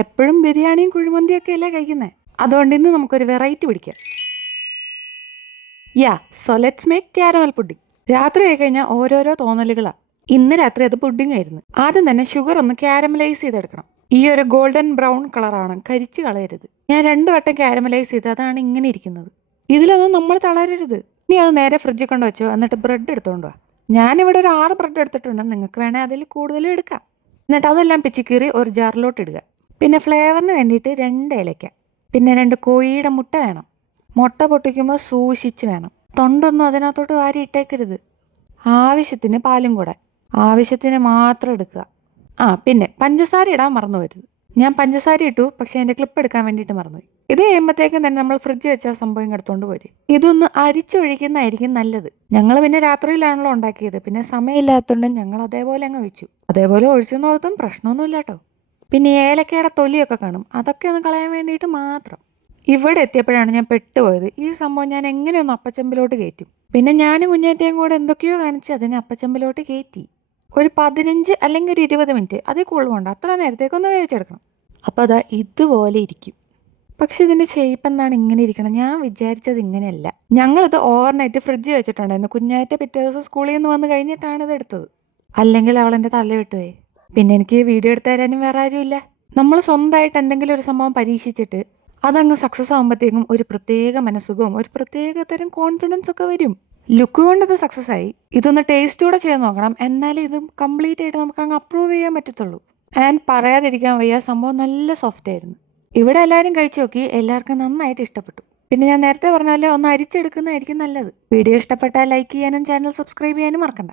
എപ്പോഴും ബിരിയാണിയും കുഴിമന്തിയൊക്കെ അല്ലേ കഴിക്കുന്നത്. അതുകൊണ്ട് ഇന്ന് നമുക്കൊരു വെറൈറ്റി പിടിക്കാം. So let's make caramel pudding. രാത്രി ആയി കഴിഞ്ഞാൽ ഓരോരോ തോന്നലുകളാണ്. ഇന്ന് രാത്രി അത് പുഡിംഗ് ആയിരുന്നു. ആദ്യം തന്നെ ഷുഗർ ഒന്ന് ക്യാരമലൈസ് ചെയ്തെടുക്കണം. ഈ ഒരു ഗോൾഡൻ ബ്രൗൺ കളറാണ്, കരിച്ച് കളയരുത്. ഞാൻ 2 വട്ടം ക്യാരമലൈസ് ചെയ്ത് അതാണ് ഇങ്ങനെ ഇരിക്കുന്നത്. ഇതിലൊന്നും നമ്മൾ തളരരുത്. ഇനി അത് നേരെ ഫ്രിഡ്ജിൽ കൊണ്ട് വെച്ചോ, എന്നിട്ട് ബ്രെഡ് എടുത്തുകൊണ്ട് വാ. ഞാനിവിടെ ഒരു 6 ബ്രെഡ് എടുത്തിട്ടുണ്ട്. നിങ്ങൾക്ക് വേണേൽ അതിൽ കൂടുതലും എടുക്കാം. എന്നിട്ട് അതെല്ലാം പിച്ചിക്കീറി ഒരു ജാറിലോട്ട് ഇടുക. പിന്നെ ഫ്ലേവറിന് വേണ്ടിയിട്ട് 2 ഏലയ്ക്ക, പിന്നെ 2 കോഴിയുടെ മുട്ട വേണം. മുട്ട പൊട്ടിക്കുമ്പോൾ സൂക്ഷിച്ച് വേണം. തൊണ്ടൊന്നും അതിനകത്തോട്ട് വാരി ഇട്ടേക്കരുത്. ആവശ്യത്തിന് പാലും കൂടെ, ആവശ്യത്തിന് മാത്രം എടുക്കുക. പിന്നെ പഞ്ചസാര ഇടാൻ മറന്നു വരുത്. ഞാൻ പഞ്ചസാര ഇട്ടു, പക്ഷേ എൻ്റെ ക്ലിപ്പ് എടുക്കാൻ വേണ്ടിയിട്ട് മറന്നുപോയി. ഇത് കഴിയുമ്പോഴത്തേക്കും തന്നെ നമ്മൾ ഫ്രിഡ്ജ് വെച്ച സംഭവം എടുത്തോണ്ട് പോരും. ഇതൊന്ന് അരിച്ചൊഴിക്കുന്നതായിരിക്കും നല്ലത്. ഞങ്ങൾ പിന്നെ രാത്രിയിലാണല്ലോ ഉണ്ടാക്കിയത്, പിന്നെ സമയമില്ലാത്തതുകൊണ്ട് ഞങ്ങൾ അതേപോലെ അങ്ങ് വെച്ചു. അതേപോലെ ഒഴിച്ചെന്നോർത്തും പ്രശ്നമൊന്നുമില്ല കേട്ടോ. പിന്നെ ഏലക്കയുടെ തൊലിയൊക്കെ കാണും, അതൊക്കെ ഒന്ന് കളയാൻ വേണ്ടിയിട്ട് മാത്രം. ഇവിടെ എത്തിയപ്പോഴാണ് ഞാൻ പെട്ടുപോയത്. ഈ സംഭവം ഞാൻ എങ്ങനെയൊന്ന് അപ്പച്ചമ്പിലോട്ട് കയറ്റും. പിന്നെ ഞാനും കുഞ്ഞേറ്റയും കൂടെ എന്തൊക്കെയോ കാണിച്ച് അതിനെ അപ്പച്ചമ്പിലോട്ട് കയറ്റി. ഒരു 15 അല്ലെങ്കിൽ ഒരു 20 മിനിറ്റ്, അതിൽ കൂടുതൽ വേണ്ട, അത്ര നേരത്തേക്കൊന്ന് വേവിച്ചെടുക്കണം. അപ്പോൾ അതാ ഇതുപോലെ ഇരിക്കും. പക്ഷെ ഇതിൻ്റെ ഷേപ്പ് എന്താണ് ഇങ്ങനെ ഇരിക്കണം? ഞാൻ വിചാരിച്ചത് ഇങ്ങനെയല്ല. ഞങ്ങളിത് ഓവർനൈറ്റ് ഫ്രിഡ്ജ് വെച്ചിട്ടുണ്ടായിരുന്നു. കുഞ്ഞാറ്റ പിറ്റേ ദിവസം സ്കൂളിൽ നിന്ന് വന്ന് കഴിഞ്ഞിട്ടാണ് ഇത് എടുത്തത്. അല്ലെങ്കിൽ അവളെൻ്റെ തല വിട്ടുപോയി. പിന്നെ എനിക്ക് വീഡിയോ എടുത്തു തരാനും വേറെ ആരുമില്ല. നമ്മൾ സ്വന്തമായിട്ട് എന്തെങ്കിലും ഒരു സംഭവം പരീക്ഷിച്ചിട്ട് അതങ്ങ് സക്സസ് ആകുമ്പോഴത്തേക്കും ഒരു പ്രത്യേക മനസ്സുഖവും ഒരു പ്രത്യേക തരം കോൺഫിഡൻസ് ഒക്കെ വരും. ലുക്ക് കൊണ്ടത് സക്സസ് ആയി. ഇതൊന്ന് ടേസ്റ്റ് കൂടെ ചെയ്ത് നോക്കണം. എന്നാലേ ഇത് കംപ്ലീറ്റ് ആയിട്ട് നമുക്ക് അങ്ങ് അപ്രൂവ് ചെയ്യാൻ പറ്റത്തുള്ളൂ. ആൻഡ് പറയാതിരിക്കാൻ വയ്യ, സംഭവം നല്ല സോഫ്റ്റ് ആയിരുന്നു. ഇവിടെ എല്ലാവരും കഴിച്ചു നോക്കി, എല്ലാവർക്കും നന്നായിട്ട് ഇഷ്ടപ്പെട്ടു. പിന്നെ ഞാൻ നേരത്തെ പറഞ്ഞാലേ ഒന്ന് അരിച്ചെടുക്കുന്നതായിരിക്കും നല്ലത്. വീഡിയോ ഇഷ്ടപ്പെട്ടാൽ ലൈക്ക് ചെയ്യാനും ചാനൽ സബ്സ്ക്രൈബ് ചെയ്യാനും മറക്കണ്ട.